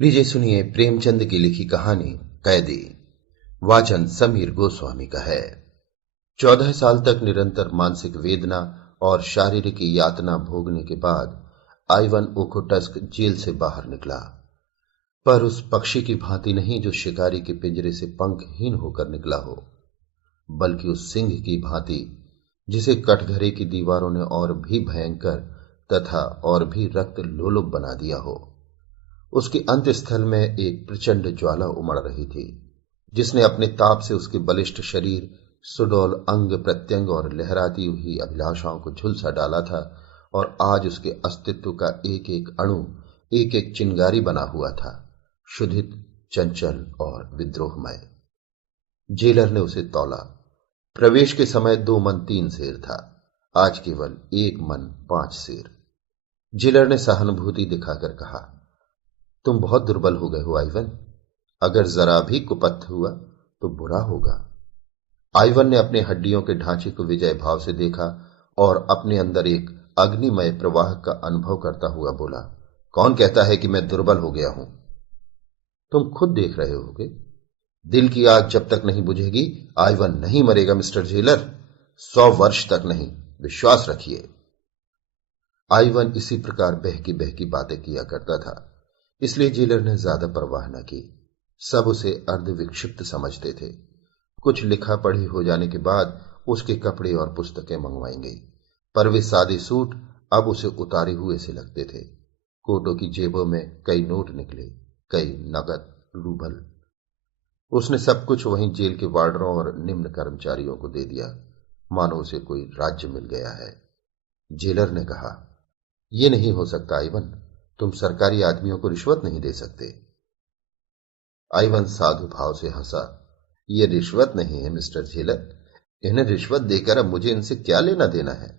लीजिए सुनिए प्रेमचंद की लिखी कहानी कैदी। वाचन समीर गोस्वामी का है। 14 साल तक निरंतर मानसिक वेदना और शारीरिक यातना भोगने के बाद आइवन ओखोटस्क जेल से बाहर निकला, पर उस पक्षी की भांति नहीं जो शिकारी के पिंजरे से पंखहीन होकर निकला हो, बल्कि उस सिंह की भांति जिसे कटघरे की दीवारों ने और भी भयंकर तथा और भी रक्त लोलुप बना दिया हो। उसके अंतस्थल में एक प्रचंड ज्वाला उमड़ रही थी, जिसने अपने ताप से उसके बलिष्ठ शरीर, सुडौल अंग प्रत्यंग और लहराती हुई अभिलाषाओं को झुलसा डाला था, और आज उसके अस्तित्व का एक एक अणु, एक एक चिंगारी बना हुआ था, क्षुधित, चंचल और विद्रोहमय। जेलर ने उसे तौला। प्रवेश के समय 2 मन 3 सेर था, आज केवल 1 मन 5 सेर। जेलर ने सहानुभूति दिखाकर कहा, तुम बहुत दुर्बल हो गए हो आइवन। अगर जरा भी कुपथ हुआ तो बुरा होगा। आइवन ने अपने हड्डियों के ढांचे को विजय भाव से देखा और अपने अंदर एक अग्निमय प्रवाह का अनुभव करता हुआ बोला, कौन कहता है कि मैं दुर्बल हो गया हूं? तुम खुद देख रहे होगे। दिल की आग जब तक नहीं बुझेगी आइवन नहीं मरेगा मिस्टर जेलर। 100 वर्ष तक नहीं, विश्वास रखिए। आइवन इसी प्रकार बहकी बहकी बातें किया करता था, इसलिए जेलर ने ज्यादा परवाह न की। सब उसे अर्धविक्षिप्त समझते थे। कुछ लिखा पढ़ी हो जाने के बाद उसके कपड़े और पुस्तकें मंगवाई गई, पर वे सादे सूट अब उसे उतारे हुए से लगते थे। कोटों की जेबों में कई नोट निकले, कई नगद रूबल। उसने सब कुछ वहीं जेल के वार्डरों और निम्न कर्मचारियों को दे दिया, मानो उसे कोई राज्य मिल गया है। जेलर ने कहा, यह नहीं हो सकता आइवन, तुम सरकारी आदमियों को रिश्वत नहीं दे सकते। आइवन साधु भाव से हंसा, यह रिश्वत नहीं है मिस्टर जेलर। इन्हें रिश्वत देकर अब मुझे इनसे क्या लेना देना है?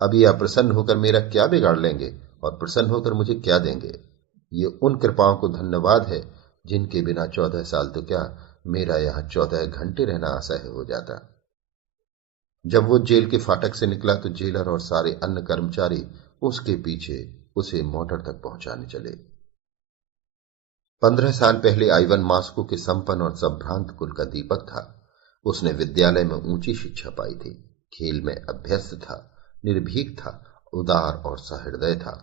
अभी आप प्रसन्न होकर मेरा क्या बिगाड़ लेंगे और प्रसन्न होकर मुझे क्या देंगे? ये उन कृपाओं को धन्यवाद है जिनके बिना 14 साल तो क्या, मेरा यहां 14 घंटे रहना असह्य हो जाता। जब वो जेल के फाटक से निकला तो जेलर और सारे अन्य कर्मचारी उसके पीछे उसे मोटर तक पहुंचाने चले। 15 साल पहले आइवन मास्को के संपन्न और संभ्रांत कुल का दीपक था। उसने विद्यालय में ऊंची शिक्षा पाई थी, खेल में अभ्यस्त था, निर्भीक था, उदार और सहृदय था।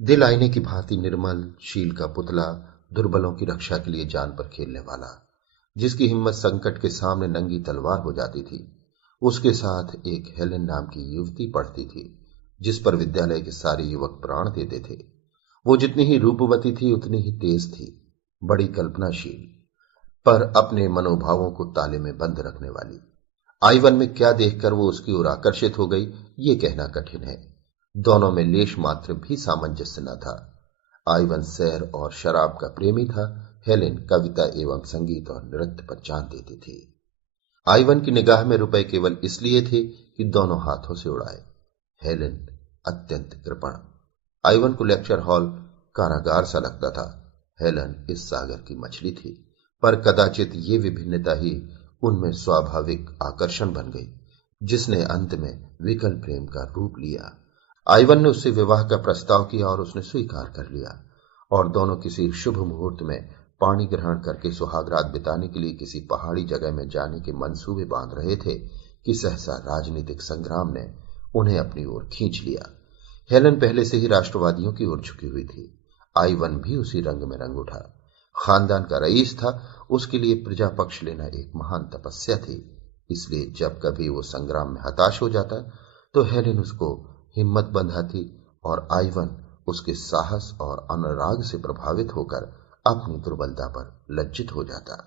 दिल आईने की भांति निर्मल, शील का पुतला, दुर्बलों की रक्षा के लिए जान पर खेलने वाला, जिसकी हिम्मत संकट के सामने नंगी तलवार हो जाती थी। उसके साथ एक हेलेन नाम की युवती पढ़ती थी, जिस पर विद्यालय के सारे युवक प्राण देते थे। वो जितनी ही रूपवती थी उतनी ही तेज थी, बड़ी कल्पनाशील, पर अपने मनोभावों को ताले में बंद रखने वाली। आइवन में क्या देखकर वो उसकी ओर आकर्षित हो गई, ये कहना कठिन है। दोनों में लेश मात्र भी सामंजस्य न था। आइवन सैर और शराब का प्रेमी था, हेलेन कविता एवं संगीत और नृत्य पर जान देती थी। आइवन की निगाह में रुपए केवल इसलिए थे कि दोनों हाथों से उड़ाए। हेलेन अत्यंत कृपण। आइवन को लेक्चर हॉल कारागार सा लगता था। हेलन इस सागर की मछली थी, पर कदाचित ये विभिन्नता ही उनमें स्वाभाविक आकर्षण बन गई, जिसने अंत में विकल प्रेम का रूप लिया। आइवन ने उससे विवाह का प्रस्ताव किया और उसने स्वीकार कर लिया, और दोनों किसी शुभ मुहूर्त में पाणी ग्रहण करके सुहागरात बिताने के लिए किसी पहाड़ी जगह में जाने के मंसूबे बांध रहे थे कि सहसा राजनीतिक संग्राम ने उन्हें अपनी ओर खींच लिया। हेलन पहले से ही राष्ट्रवादियों की ओर झुकी हुई थी। आइवन भी उसी रंग में रंग उठा। खानदान का रईस था, उसके लिए प्रजा पक्ष लेना एक महान तपस्या थी। इसलिए जब कभी वो संग्राम में हताश हो जाता तो हेलेन उसको हिम्मत बंधाती और आइवन उसके साहस और अनुराग से प्रभावित होकर अपनी दुर्बलता पर लज्जित हो जाता।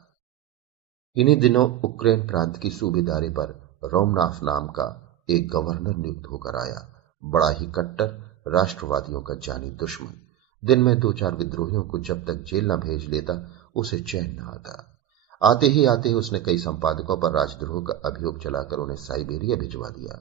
इन्हीं दिनों उक्रेन प्रांत की सूबेदारी पर रोमनाफ नाम का एक गवर्नर नियुक्त होकर आया, बड़ा ही कट्टर, राष्ट्रवादियों का जानी दुश्मन। दिन में 2-4 विद्रोहियों को जब तक जेल न भेज लेता उसे चैन न आता। आते ही उसने कई संपादकों पर राजद्रोह का अभियोग चलाकर उन्हें साइबेरिया भिजवा दिया।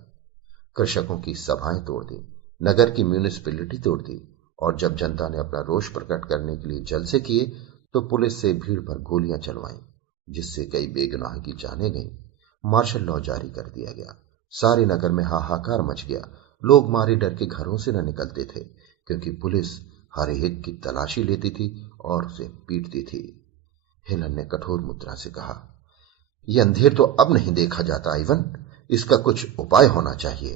कृषकों की सभाएं तोड़ दी, नगर की म्यूनिसिपैलिटी तोड़ दी, और जब जनता ने अपना रोष प्रकट करने के लिए जलसे किए तो पुलिस से भीड़ पर गोलियां चलवाईं, जिससे कई बेगुनाह की जानें गईं। मार्शल लॉ जारी कर दिया गया। सारे नगर में हाहाकार मच गया। लोग मारे डर के घरों से न निकलते थे, क्योंकि पुलिस हर एक की तलाशी लेती थी और उसे पीटती थी। हेलन ने कठोर मुद्रा से कहा, यह अंधेर तो अब नहीं देखा जाता आइवन, इसका कुछ उपाय होना चाहिए।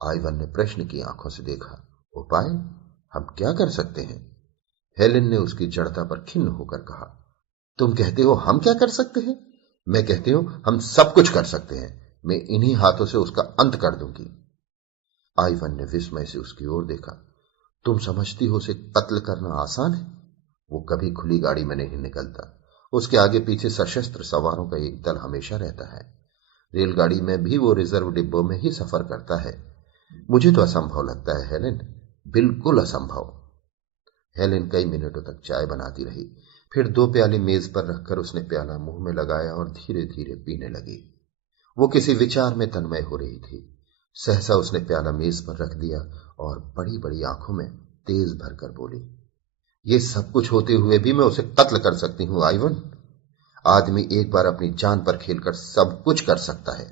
आइवन ने प्रश्न की आंखों से देखा। उपाय? हम क्या कर सकते हैं? हेलेन ने उसकी जड़ता पर खिन्न होकर कहा, तुम कहते हो हम क्या कर सकते हैं? मैं कहती हूं हम सब कुछ कर सकते हैं। मैं इन्हीं हाथों से उसका अंत कर दूंगी। आइवन ने विस्मय से उसकी ओर देखा। तुम समझती हो उसे कत्ल करना आसान है? वो कभी खुली गाड़ी में नहीं निकलता। उसके आगे पीछे सशस्त्र सवारों का एक दल हमेशा रहता है। रेलगाड़ी में भी वो रिजर्व डिब्बों में ही सफर करता है। मुझे तो असंभव लगता है हेलेन, बिल्कुल असंभव। हेलेन कई मिनटों तक चाय बनाती रही। फिर 2 प्याले मेज पर रखकर उसने प्याला मुंह में लगाया और धीरे धीरे पीने लगी। वो किसी विचार में तन्मय हो रही थी। सहसा उसने प्याला मेज पर रख दिया और बड़ी बड़ी आंखों में तेज भरकर बोली, ये सब कुछ होते हुए भी मैं उसे कत्ल कर सकती हूं आइवन। आदमी एक बार अपनी जान पर खेलकर सब कुछ कर सकता है।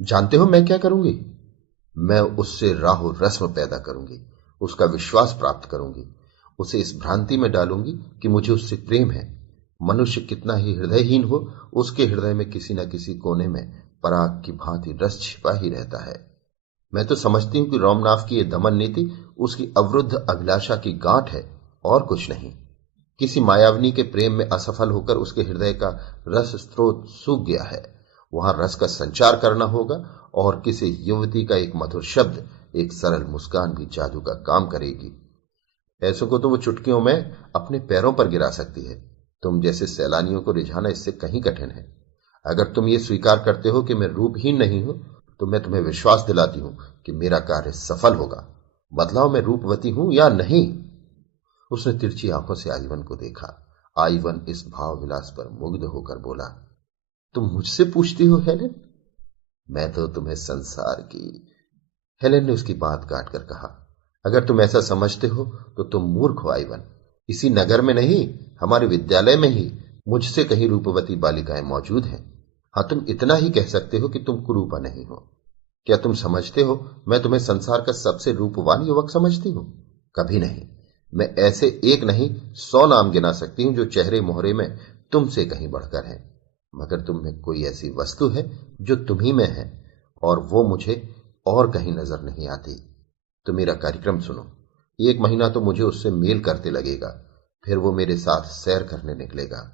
जानते हो मैं क्या करूंगी? मैं उससे राहु रस्म पैदा करूंगी, उसका विश्वास प्राप्त करूंगी, उसे इस भ्रांति में डालूंगी कि मुझे उससे प्रेम है। मनुष्य कितना ही हृदयहीन हो, उसके हृदय में किसी न किसी कोने में पराग की भांति रस छिपा ही रहता है। मैं तो समझती हूं कि रोमनाथ की यह दमन नीति उसकी अवरुद्ध अभिलाषा की गांठ है और कुछ नहीं। किसी मायावनी के प्रेम में असफल होकर उसके हृदय का रस स्रोत सूख गया है। वहां रस का संचार करना होगा और किसी युवती का एक मधुर शब्द, एक सरल मुस्कान भी जादू का काम करेगी। ऐसों को तो वो चुटकियों में अपने पैरों पर गिरा सकती है। तुम जैसे सैलानियों को रिझाना इससे कहीं कठिन है। अगर तुम ये स्वीकार करते हो कि मैं रूपहीन नहीं हूं, तो मैं तुम्हें विश्वास दिलाती हूं कि मेरा कार्य सफल होगा। बदलाव मैं रूपवती हूं या नहीं? उसने तिरछी आंखों से आइवन को देखा। आइवन इस भाव विलास पर मुग्ध होकर बोला, तुम मुझसे पूछती हो हेलेन? मैं तो तुम्हें संसार की। हेलेन ने उसकी बात काट कर कहा, अगर तुम ऐसा समझते हो तो तुम मूर्ख हो आइवन। इसी नगर में नहीं, हमारे विद्यालय में ही मुझसे कहीं रूपवती बालिकाएं मौजूद हैं। हाँ, तुम इतना ही कह सकते हो कि तुम कुरूपा नहीं हो। क्या तुम समझते हो मैं तुम्हें संसार का सबसे रूपवान युवक समझती हूं? कभी नहीं। मैं ऐसे एक नहीं 100 नाम गिना सकती हूं जो चेहरे मोहरे में तुमसे कहीं बढ़कर है। मगर तुम में कोई ऐसी वस्तु है जो तुम्ही में है और वो मुझे और कहीं नजर नहीं आती। तो मेरा कार्यक्रम सुनो। 1 महीना तो मुझे उससे मेल करते लगेगा। फिर वो मेरे साथ सैर करने निकलेगा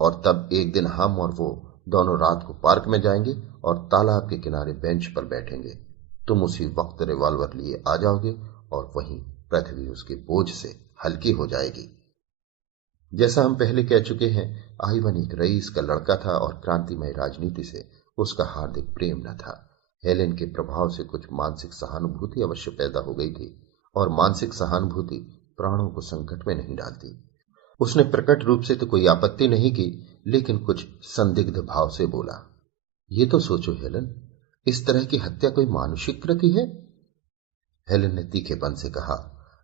और तब एक दिन हम और वो दोनों रात को पार्क में जाएंगे और तालाब के किनारे बेंच पर बैठेंगे। तुम उसी वक्त रिवॉल्वर लिए आ जाओगे और वहीं पृथ्वी उसके बोझ से हल्की हो जाएगी। जैसा हम पहले कह चुके हैं, आइवन एक रईस का लड़का था और क्रांतिमय राजनीति से उसका हार्दिक प्रेम न था। हेलेन के प्रभाव से कुछ मानसिक सहानुभूति अवश्य पैदा हो गई थी और मानसिक सहानुभूति प्राणों को संकट में नहीं डालती। उसने प्रकट रूप से तो कोई आपत्ति नहीं की, लेकिन कुछ संदिग्ध भाव से बोला, ये तो सोचो हेलेन, इस तरह की हत्या कोई मानुषिक कृति है? हेलेन ने तीखेपन से कहा,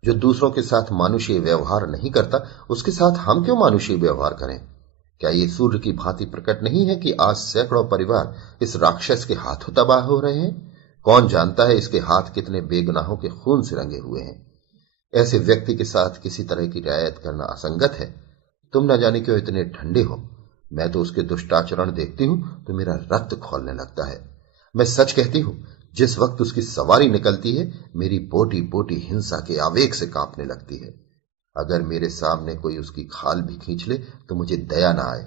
जो दूसरों के साथ मानुषीय व्यवहार नहीं करता उसके साथ हम क्यों मानुषीय व्यवहार करें? क्या ये सूर्य की भांति प्रकट नहीं है कि आज सैकड़ों परिवार इस राक्षस के हाथों तबाह हो रहे हैं? कौन जानता है इसके हाथ कितने बेगुनाहों के खून से रंगे हुए हैं। ऐसे व्यक्ति के साथ किसी तरह की रियायत करना असंगत है। तुम न जाने क्यों इतने ठंडे हो। मैं तो उसके दुष्टाचरण देखती हूं तो मेरा रक्त खौलने लगता है। मैं सच कहती हूं, जिस वक्त उसकी सवारी निकलती है मेरी बोटी बोटी हिंसा के आवेग से कांपने लगती है। अगर मेरे सामने कोई उसकी खाल भी खींच ले तो मुझे दया ना आए।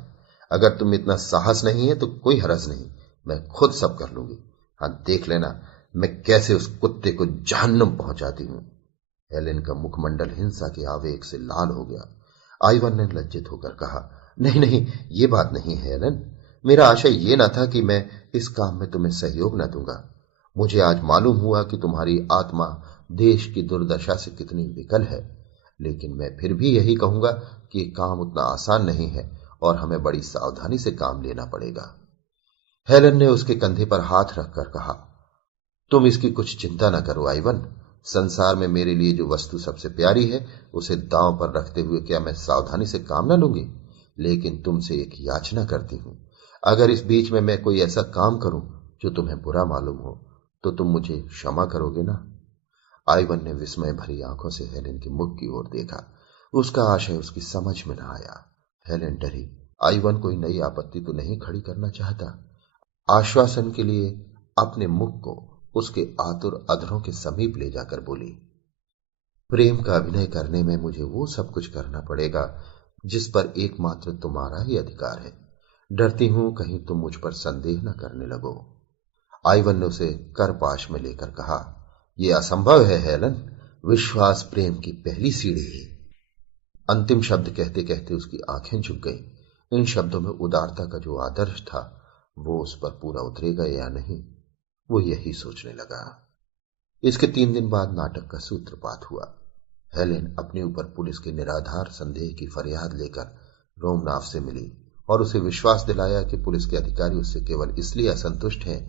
अगर तुम इतना साहस नहीं है तो कोई हरज नहीं, मैं खुद सब कर लूंगी। हाँ, देख लेना मैं कैसे उस कुत्ते को जहन्नुम पहुंचाती हूं। हेलेन का मुखमंडल हिंसा के आवेग से लाल हो गया। आइवन ने लज्जित होकर कहा, नहीं नहीं, ये बात नहीं है हेलेन। मेरा आशय ये ना था कि मैं इस काम में तुम्हें सहयोग न दूंगा। मुझे आज मालूम हुआ कि तुम्हारी आत्मा देश की दुर्दशा से कितनी विकल है, लेकिन मैं फिर भी यही कहूंगा कि काम उतना आसान नहीं है और हमें बड़ी सावधानी से काम लेना पड़ेगा। हेलन ने उसके कंधे पर हाथ रखकर कहा, तुम इसकी कुछ चिंता न करो आइवन। संसार में मेरे लिए जो वस्तु सबसे प्यारी है उसे दांव पर रखते हुए क्या मैं सावधानी से काम न लूंगी? लेकिन तुमसे एक याचना करती हूं, अगर इस बीच में मैं कोई ऐसा काम करूं जो तुम्हें बुरा मालूम हो तो तुम मुझे क्षमा करोगे ना? आइवन ने विस्मय भरी आंखों से हेलेन के मुख की ओर देखा। उसका आशय उसकी समझ में न आया। हेलेन डरी। आइवन कोई नई आपत्ति तो नहीं खड़ी करना चाहता। आश्वासन के लिए अपने मुख को उसके आतुर अधरों के समीप ले जाकर बोली, प्रेम का अभिनय करने में मुझे वो सब कुछ करना पड़ेगा जिस पर एकमात्र तुम्हारा ही अधिकार है। डरती हूं कहीं तुम मुझ पर संदेह न करने लगो। आइवन ने उसे करपाश में लेकर कहा, यह असंभव है हेलन। विश्वास प्रेम की पहली सीढ़ी है। अंतिम शब्द कहते कहते उसकी आंखें झुक गईं। इन शब्दों में उदारता का जो आदर्श था वो उस पर पूरा उतरेगा या नहीं, वो यही सोचने लगा। इसके 3 दिन बाद नाटक का सूत्रपात हुआ। हेलेन अपने ऊपर पुलिस के निराधार संदेह की फरियाद लेकर रोमनाफ से मिली और उसे विश्वास दिलाया कि पुलिस के अधिकारी उससे केवल इसलिए असंतुष्ट हैं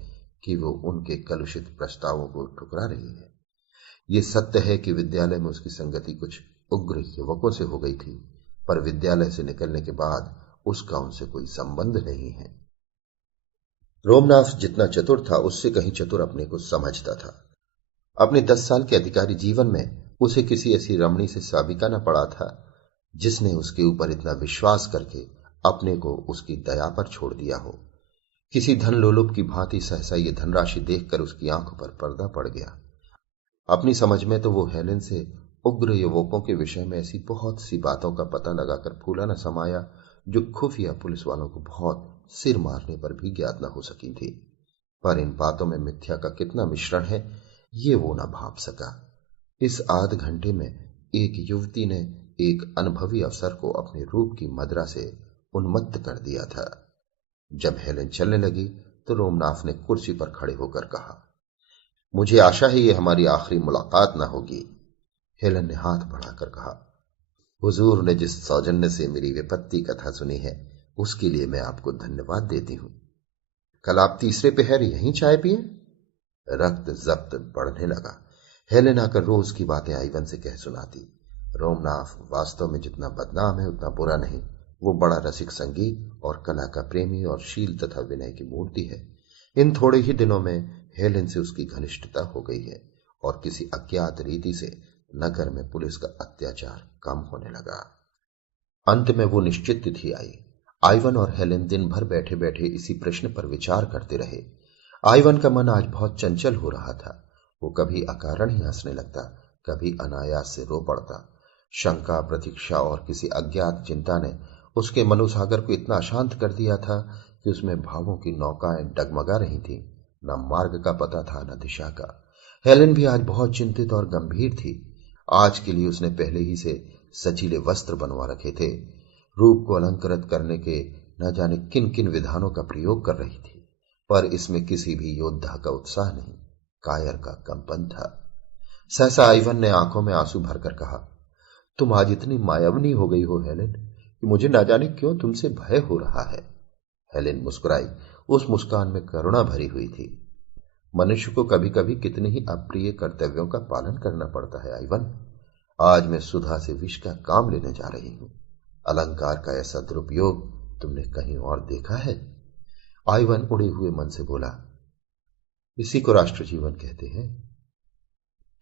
कि वो उनके कलुषित प्रस्तावों को ठुकरा रही है। ये सत्य है कि विद्यालय में उसकी संगति कुछ उग्र युवकों से हो गई थी, पर विद्यालय से निकलने के बाद उसका उनसे कोई संबंध नहीं है। रोमनाफ जितना चतुर था उससे कहीं चतुर अपने को समझता था। अपने 10 साल के अधिकारी जीवन में उसे किसी ऐसी रमणी से साबिका न पड़ा था जिसने उसके ऊपर इतना विश्वास करके अपने को उसकी दया पर छोड़ दिया हो। किसी धन लोलुप की भांति सहसा ये धनराशि देखकर उसकी आंखों पर पर्दा पड़ गया। अपनी समझ में तो वो हेलेन से उग्र युवकों के विषय में ऐसी बहुत सी बातों का पता लगाकर फूला न समाया जो खुफिया पुलिस वालों को बहुत सिर मारने पर भी ज्ञात न हो सकी थी। पर इन बातों में मिथ्या का कितना मिश्रण है ये वो न भाप सका। इस आध घंटे में एक युवती ने एक अनुभवी अफसर को अपने रूप की मदिरा से उन्मत्त कर दिया था। जब हेलेन चलने लगी तो रोमनाफ ने कुर्सी पर खड़े होकर कहा, मुझे आशा है ये हमारी आखिरी मुलाकात न होगी। हेलेन ने हाथ बढ़ाकर कहा, हुजूर ने जिस सौजन्य से मेरी विपत्ति कथा सुनी है उसके लिए मैं आपको धन्यवाद देती हूं। कल आप तीसरे पहर यहीं चाय पिए? रक्त जब्त बढ़ने लगा। हेलेन आकर रोज की बातें आइवन से कह सुनाती। रोमनाफ वास्तव में जितना बदनाम है उतना बुरा नहीं। वो बड़ा रसिक संगीत और कला का प्रेमी और शील तथा विनय की मूर्ति है। इन थोड़े ही दिनों में हेलेन से उसकी घनिष्ठता हो गई है और किसी अज्ञात रीति से नगर में पुलिस का अत्याचार कम होने लगा। अंत में वो निश्चित तिथि आई। आइवन और हेलेन दिन भर बैठे बैठे इसी प्रश्न पर विचार करते रहे। आइवन का मन आज बहुत चंचल हो रहा था। वो कभी अकारण ही हंसने लगता, कभी अनायास से रो पड़ता। शंका, प्रतीक्षा और किसी अज्ञात चिंता ने उसके मनोसागर को इतना अशांत कर दिया था कि उसमें भावों की नौकाएं डगमगा रही थी। न मार्ग का पता था न दिशा का। हेलेन भी आज बहुत चिंतित और गंभीर थी। आज के लिए उसने पहले ही से सजीले वस्त्र बनवा रखे थे। रूप को अलंकृत करने के न जाने किन किन विधानों का प्रयोग कर रही थी, पर इसमें किसी भी योद्धा का उत्साह नहीं, कायर का कंपन था। सहसा आइवन ने आंखों में आंसू भरकर कहा, तुम आज इतनी मायावनी हो गई हो हेलेन कि मुझे न जाने क्यों तुमसे भय हो रहा है। हेलेन मुस्कुराई। उस मुस्कान में करुणा भरी हुई थी। मनुष्य को कभी कभी कितने ही अप्रिय कर्तव्यों का पालन करना पड़ता है आइवन। आज मैं सुधा से विष का काम लेने जा रही हूं। अलंकार का ऐसा दुरुपयोग तुमने कहीं और देखा है? आइवन उड़े हुए मन से बोला, इसी को राष्ट्र जीवन कहते हैं।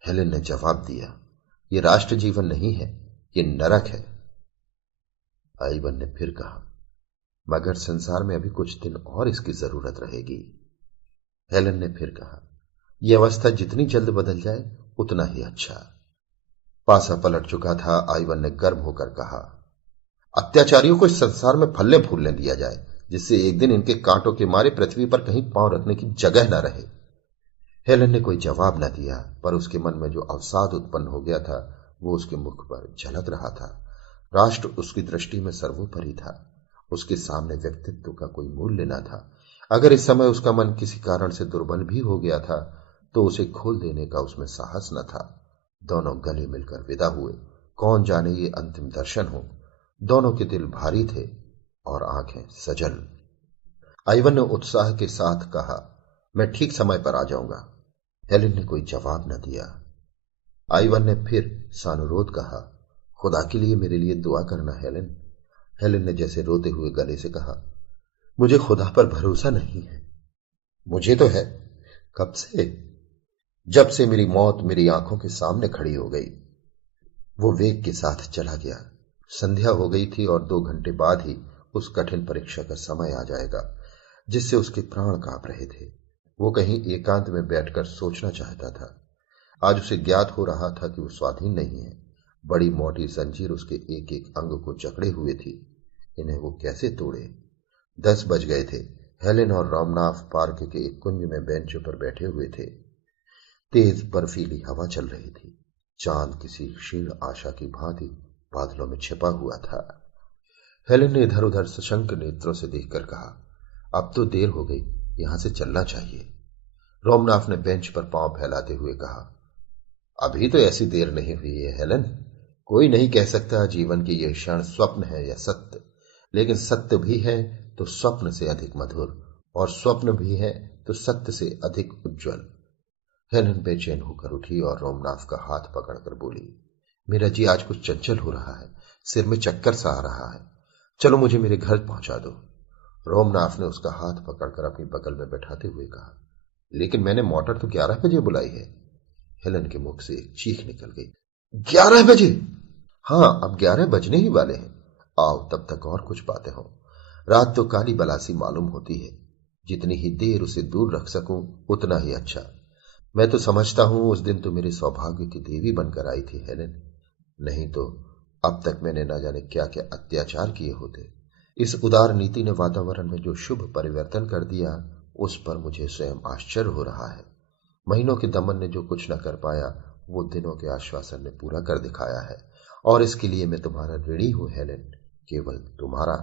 हेलेन ने जवाब दिया, यह राष्ट्र जीवन नहीं है, यह नरक है। आइवन ने फिर कहा, मगर संसार में अभी कुछ दिन और इसकी जरूरत रहेगी। हेलेन ने फिर कहा, यह अवस्था जितनी जल्द बदल जाए उतना ही अच्छा। पासा पलट चुका था। आइवन ने गर्म होकर कहा, अत्याचारियों को इस संसार में फलने फूलने दिया जाए जिससे एक दिन इनके कांटों के मारे पृथ्वी पर कहीं पांव रखने की जगह न रहे। हेलेन ने कोई जवाब न दिया, पर उसके मन में जो अवसाद उत्पन्न हो गया था वो उसके मुख पर झलक रहा था। राष्ट्र उसकी दृष्टि में सर्वोपरि था। उसके सामने व्यक्तित्व का कोई मूल्य न था। अगर इस समय उसका मन किसी कारण से दुर्बल भी हो गया था तो उसे खोल देने का उसमें साहस न था। दोनों गले मिलकर विदा हुए। कौन जाने ये अंतिम दर्शन हो। दोनों के दिल भारी थे और आंखें सजल। आइवन ने उत्साह के साथ कहा, मैं ठीक समय पर आ जाऊंगा। हेलेन ने कोई जवाब न दिया। आइवन ने फिर सानुरोध कहा, खुदा के लिए मेरे लिए दुआ करना हेलेन। हेलेन ने जैसे रोते हुए गले से कहा, मुझे खुदा पर भरोसा नहीं है। मुझे तो है। कब से? जब से मेरी मौत मेरी आंखों के सामने खड़ी हो गई। वो वेग के साथ चला गया। संध्या हो गई थी और 2 घंटे बाद ही उस कठिन परीक्षा का समय आ जाएगा जिससे उसके प्राण कांप रहे थे। वो कहीं एकांत में बैठकर सोचना चाहता था। आज उसे ज्ञात हो रहा था कि वो स्वाधीन नहीं है। बड़ी मोटी जंजीर उसके एक एक अंग को जकड़े हुए थी। इन्हें वो कैसे तोड़े? 10 बज गए थे। हेलेन और रामनाथ पार्क के एक कुंज में बेंचों पर बैठे हुए थे। तेज बर्फीली हवा चल रही थी। चांद किसी क्षीण आशा की भांति बादलों में छिपा हुआ था। हेलेन ने इधर उधर सशंक नेत्रों से देखकर कहा, अब तो देर हो गई, यहां से चलना चाहिए। रोमनाथ ने बेंच पर पांव फैलाते हुए कहा, अभी तो ऐसी देर नहीं हुई है हेलेन। कोई नहीं कह सकता जीवन की यह क्षण स्वप्न है या सत्य, लेकिन सत्य भी है तो स्वप्न से अधिक मधुर, और स्वप्न भी है तो सत्य से अधिक उज्जवल। हेलेन बेचैन होकर उठी और रोमनाथ का हाथ पकड़कर बोली, मेरा जी आज कुछ चंचल हो रहा है, सिर में चक्कर सा आ रहा है, चलो मुझे मेरे घर पहुंचा दो। रोमनाथ ने उसका हाथ पकड़कर अपनी बगल में बैठाते हुए कहा, लेकिन मैंने मोटर तो 11 बजे बुलाई है। हेलन के मुख से एक चीख निकल गई, 11 बजे? हाँ, अब 11 बजने ही वाले हैं। आओ, तब तक और कुछ बातें हों। रात तो काली बलासी मालूम होती है। जितनी ही देर उसे दूर रख सकूं उतना ही अच्छा। मैं तो समझता हूं उस दिन तो मेरे सौभाग्य की देवी बनकर आई थी हेलेन, नहीं तो अब तक मैंने न जाने क्या क्या अत्याचार किए होते। इस उदार नीति ने वातावरण में जो शुभ परिवर्तन कर दिया, उस पर मुझे स्वयं आश्चर्य हो रहा है। महीनों के दमन ने जो कुछ न कर पाया, वो दिनों के आश्वासन ने पूरा कर दिखाया है, और इसके लिए मैं तुम्हारा ऋणी हूं हेलेन, केवल तुम्हारा।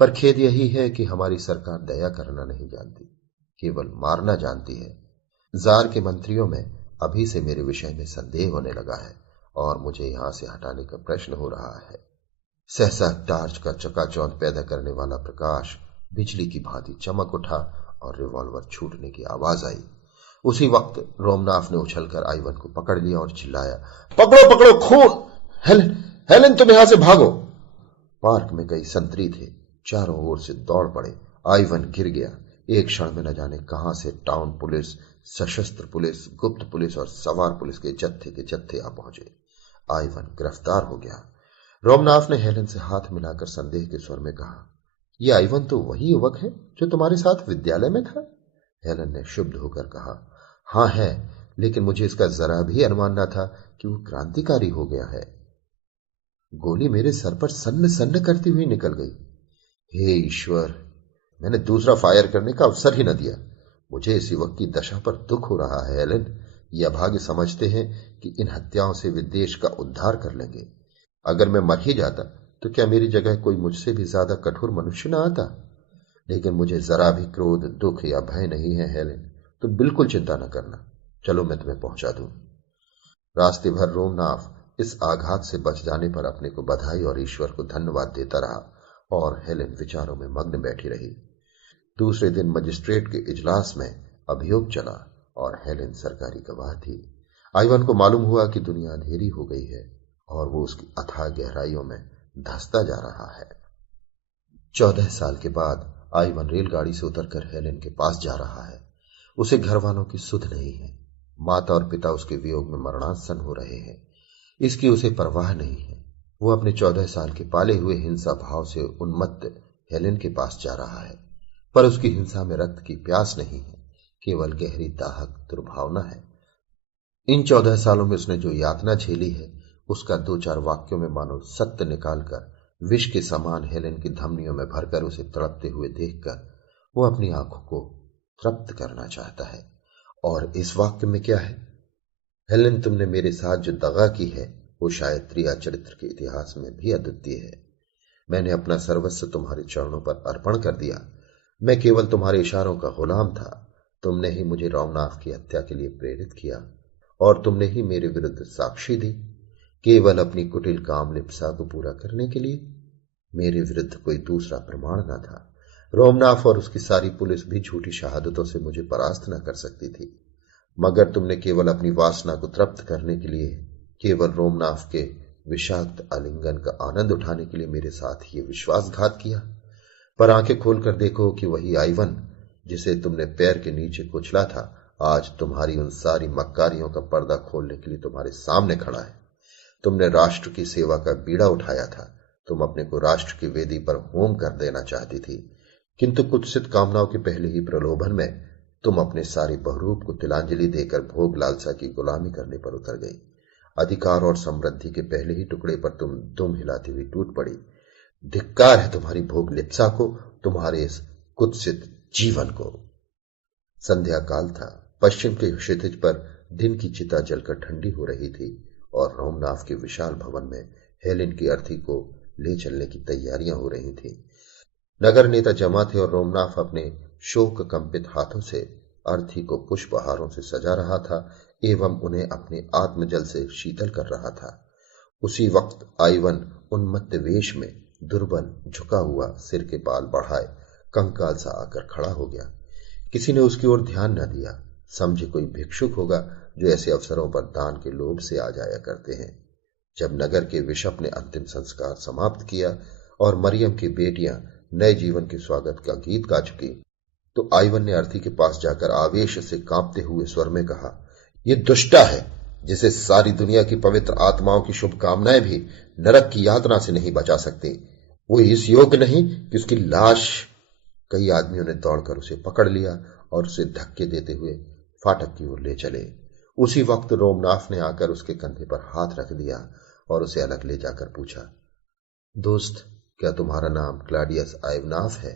पर खेद यही है कि हमारी सरकार दया करना नहीं जानती, केवल मारना जानती है। जार के मंत्रियों में अभी से मेरे विषय में संदेह होने लगा है, और मुझे यहां से हटाने का प्रश्न हो रहा है। सहसा टार्च का चकाचौंध पैदा करने वाला प्रकाश बिजली की भांति चमक उठा और रिवॉल्वर छूटने की आवाज आई। उसी वक्त रोमनाथ ने उछलकर आइवन को पकड़ लिया और चिल्लाया, पकड़ो पकड़ो, खून! हेलेन, हेलेन, तुम यहां से भागो! पार्क में कई संतरी थे, चारों ओर से दौड़ पड़े। आइवन गिर गया। एक क्षण में न जाने कहां से टाउन पुलिस, सशस्त्र पुलिस, गुप्त पुलिस और सवार पुलिस के जत्थे आ पहुंचे। आइवन गिरफ्तार हो गया। रोमनाथ ने हेलेन से हाथ मिलाकर संदेह के स्वर में कहा, यह आइवन तो वही युवक है जो तुम्हारे साथ विद्यालय में था? हेलेन ने क्षुब्ध होकर कहा, हां है, लेकिन मुझे इसका जरा भी अनुमान न था कि वो क्रांतिकारी हो गया है। गोली मेरे सर पर सन्न सन्न करती हुई निकल गई। हे ईश्वर, मैंने दूसरा फायर करने का अवसर ही न दिया। मुझे इस युवक की दशा पर दुख हो रहा है हेलेन। ये अभागे समझते हैं कि इन हत्याओं से वे देश का उद्धार कर लेंगे। अगर मैं मर ही जाता तो क्या मेरी जगह कोई मुझसे भी ज्यादा कठोर मनुष्य न आता? लेकिन मुझे जरा भी क्रोध, दुख या भय नहीं है हेलेन, तो बिल्कुल चिंता न करना। चलो मैं तुम्हें पहुंचा दूं। रास्ते भर रोमनाथ इस आघात से बच जाने पर अपने को बधाई और ईश्वर को धन्यवाद देता रहा, और हेलेन विचारों में मग्न बैठी रही। दूसरे दिन मजिस्ट्रेट के इजलास में अभियोग चला और हेलेन सरकारी गवाह थी। आइवन को मालूम हुआ कि दुनिया अंधेरी हो गई है और वो उसकी अथाह गहराइयों में धंसता जा रहा है। 14 साल के बाद आइवन रेलगाड़ी से उतरकर हेलेन के पास जा रहा है। उसे घर वालों की सुध नहीं है। माता और पिता उसके वियोग में मरणासन हो रहे हैं। इसकी उसे परवाह नहीं है। वो अपने 14 साल के पाले हुए हिंसा भाव से उन्मत्त हेलेन के पास जा रहा है, पर उसकी हिंसा में रक्त की प्यास नहीं है, केवल गहरी दाहक दुर्भावना है। इन 14 सालों में उसने जो यातना झेली है, उसका 2-4 वाक्यों में मानो सत्य निकालकर विष के समान हेलेन की धमनियों में भरकर उसे तड़पते हुए देखकर वो अपनी आंखों को तृप्त करना चाहता है। और इस वाक्य में क्या है? हेलेन, तुमने मेरे साथ जो दगा की है वो शायद त्रिया चरित्र के इतिहास में भी अद्वितीय है। मैंने अपना सर्वस्व तुम्हारे चरणों पर अर्पण कर दिया। मैं केवल तुम्हारे इशारों का गुलाम था। तुमने ही मुझे रामनाथ की हत्या के लिए प्रेरित किया, और तुमने ही मेरे विरुद्ध साक्षी दी, केवल अपनी कुटिल काम लिप्सा को पूरा करने के लिए। मेरे विरुद्ध कोई दूसरा प्रमाण न था। रोमनाथ और उसकी सारी पुलिस भी झूठी शहादतों से मुझे परास्त न कर सकती थी, मगर तुमने केवल अपनी वासना को तृप्त करने के लिए, केवल रोमनाथ के विषाक्त आलिंगन का आनंद उठाने के लिए मेरे साथ ये विश्वासघात किया। पर आंखें खोलकर देखो कि वही आइवन जिसे तुमने पैर के नीचे कुचला था, आज तुम्हारी उन सारी मक्कारियों का पर्दा खोलने के लिए तुम्हारे सामने खड़ा है। तुमने राष्ट्र की सेवा का बीड़ा उठाया था। तुम अपने को राष्ट्र की वेदी पर होम कर देना चाहती थी, किंतु कुत्सित कामनाओं के पहले ही प्रलोभन में तुम अपने सारी बहुरूप को तिलांजलि देकर भोग लालसा की गुलामी करने पर उतर गई। अधिकार और समृद्धि के पहले ही टुकड़े पर तुम दुम हिलाती हुई टूट पड़ी। धिक्कार है तुम्हारी भोग लिप्सा को, तुम्हारे इस कुत्सित जीवन को। संध्या काल था। पश्चिम के क्षितिज पर दिन की चिता जलकर ठंडी हो रही थी और रोमनाथ के विशाल भवन में हेलेन की अर्थी को ले चलने की तैयारियां हो रही थी। नगर नेता जमा थे और रोमनाथ अपने शोक कंपित हाथों से अर्थी को पुष्पहारों से सजा रहा था एवं उन्हें अपने आत्मजल से शीतल कर रहा था। उसी वक्त आइवन उन्मत्त वेश में दुर्बल झुका हुआ सिर के बाल बढ़ाए कंकाल सा आकर खड़ा हो गया। किसी ने उसकी ओर ध्यान न दिया। समझे कोई भिक्षुक होगा जो ऐसे अवसरों पर दान के लोभ से आ जाया करते हैं। जब नगर के बिशप ने अंतिम संस्कार समाप्त किया और मरियम की बेटियां नए जीवन के स्वागत का गीत गा चुकी, तो आइवन ने अर्थी के पास जाकर आवेश से कांपते हुए स्वर में कहा, ये दुष्टा है जिसे सारी दुनिया की पवित्र आत्माओं की शुभकामनाएं भी नरक की यातना से नहीं बचा सकती। वो इस योग्य नहीं कि उसकी लाश। कई आदमियों ने दौड़कर उसे पकड़ लिया और उसे धक्के देते हुए फाटक की ओर ले चले। उसी वक्त रोमनाथ ने आकर उसके कंधे पर हाथ रख दिया और उसे अलग ले जाकर पूछा, दोस्त, क्या तुम्हारा नाम क्लाडियस आइवनाफ है?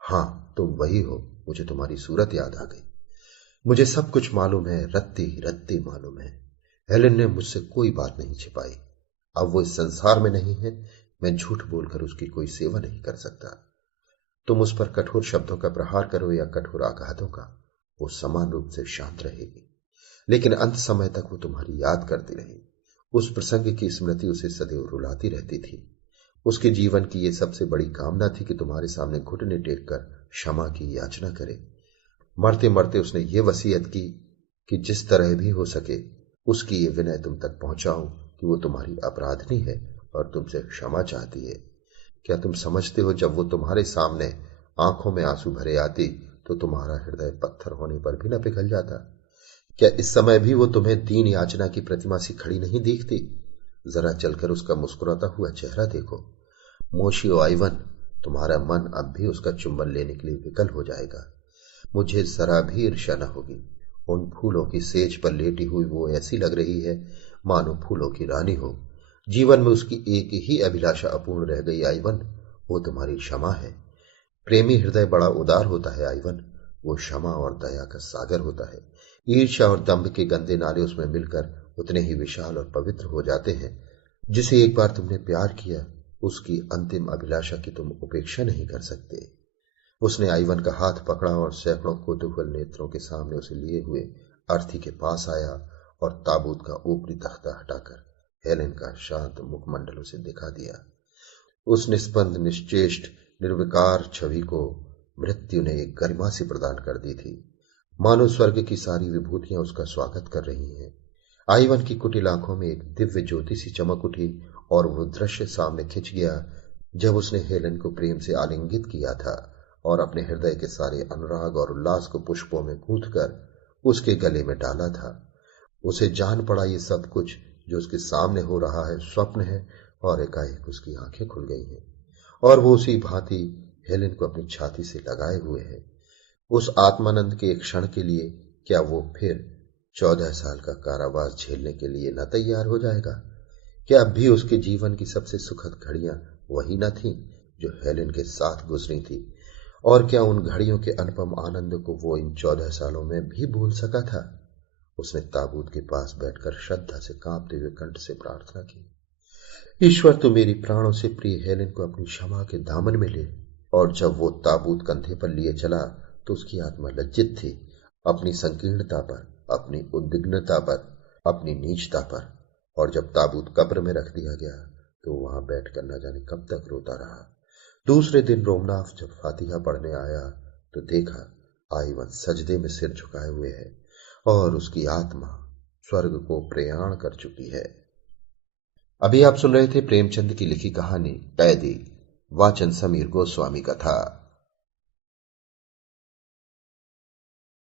हाँ, तुम वही हो। मुझे तुम्हारी सूरत याद आ गई। मुझे सब कुछ मालूम है, रत्ती रत्ती मालूम है। हेलेन ने मुझसे कोई बात नहीं छिपाई। अब वो इस संसार में नहीं है। मैं झूठ बोलकर उसकी कोई सेवा नहीं कर सकता। तुम उस पर कठोर शब्दों का प्रहार करो या कठोर आघातों का, वो समान रूप से शांत रहेगी, लेकिन अंत समय तक वो तुम्हारी याद करती रही। उस प्रसंग की स्मृति उसे सदैव रुलाती रहती थी। उसके जीवन की ये सबसे बड़ी कामना थी कि तुम्हारे सामने घुटने टेक कर क्षमा की याचना करे। मरते मरते उसने ये वसीयत की कि जिस तरह भी हो सके उसकी ये विनय तुम तक पहुंचाऊं कि वो तुम्हारी अपराधनी है और तुमसे क्षमा चाहती है। क्या तुम समझते हो, जब वो तुम्हारे सामने आंखों में आंसू भरे आती तो तुम्हारा हृदय पत्थर होने पर भी न पिघल जाता? क्या इस समय भी वो तुम्हें दीन याचना की प्रतिमा सी खड़ी नहीं दिखती? जरा चलकर उसका मुस्कुराता हुआ चेहरा देखो। मोशियो आइवन, तुम्हारा मन अब भी उसका चुंबन लेने के लिए विकल हो जाएगा। मुझे जरा भी ईर्ष्या न होगी। उन फूलों की सेज पर लेटी हुई वो ऐसी लग रही है मानो फूलों की रानी हो। जीवन में उसकी एक ही अभिलाषा अपूर्ण रह गई आइवन, वो तुम्हारी क्षमा है। प्रेमी हृदय बड़ा उदार होता है आइवन, वो क्षमा और दया का सागर होता है। ईर्ष्या और दंभ के गंदे नाले उसमें मिलकर उतने ही विशाल और पवित्र हो जाते हैं। जिसे एक बार तुमने प्यार किया उसकी अंतिम अभिलाषा की तुम उपेक्षा नहीं कर सकते। उसने आइवन का हाथ पकड़ा और सैकड़ों कौतूहल नेत्रों के सामने उसे लिए हुए अर्थी के पास आया और ताबूत का ऊपरी तख्ता हटाकर हेलेन का शांत मुखमंडल उसे दिखा दिया। उस निस्पंद निश्चेष्ट निर्विकार छवि को मृत्यु ने एक गरिमा सी प्रदान कर दी थी, मानो स्वर्ग की सारी विभूतियां उसका स्वागत कर रही हैं। आइवन की कुटिल आंखों में एक दिव्य ज्योति सी चमक उठी और वो दृश्य सामने खिंच गया जब उसने हेलेन को प्रेम से आलिंगित किया था और अपने हृदय के सारे अनुराग और उल्लास को पुष्पों में गूंथकर उसके गले में डाला था। उसे जान पड़ा ये सब कुछ जो उसके सामने हो रहा है स्वप्न है और एकाएक उसकी आंखें खुल गई हैं और वो उसी भांति हेलेन को अपनी छाती से लगाए हुए है। उस आत्मानंद के एक क्षण के लिए क्या वो फिर 14 साल का कारावास झेलने के लिए न तैयार हो जाएगा? क्या अब भी उसके जीवन की सबसे सुखद घड़ियां वही न थीं जो हेलेन के साथ गुजरी थी? और क्या उन घड़ियों के अनुपम आनंद को वो इन 14 सालों में भी भूल सका था? उसने ताबूत के पास बैठकर श्रद्धा से कांपते हुए कंठ से प्रार्थना की, ईश्वर, तू मेरी प्राणों से प्रिय हेलेन को अपनी क्षमा के दामन में ले। और जब वो ताबूत कंधे पर लिए चला तो उसकी आत्मा लज्जित थी, अपनी संकीर्णता पर, अपनी उद्विग्नता पर, अपनी नीचता पर। और जब ताबूत कब्र में रख दिया गया तो वहां बैठकर न जाने कब तक रोता रहा। दूसरे दिन रोमनाथ जब फातिहा पढ़ने आया तो देखा आइवन सजदे में सिर झुकाए हुए है और उसकी आत्मा स्वर्ग को प्रयाण कर चुकी है। अभी आप सुन रहे थे प्रेमचंद की लिखी कहानी कैदी। वाचन समीर गोस्वामी का था।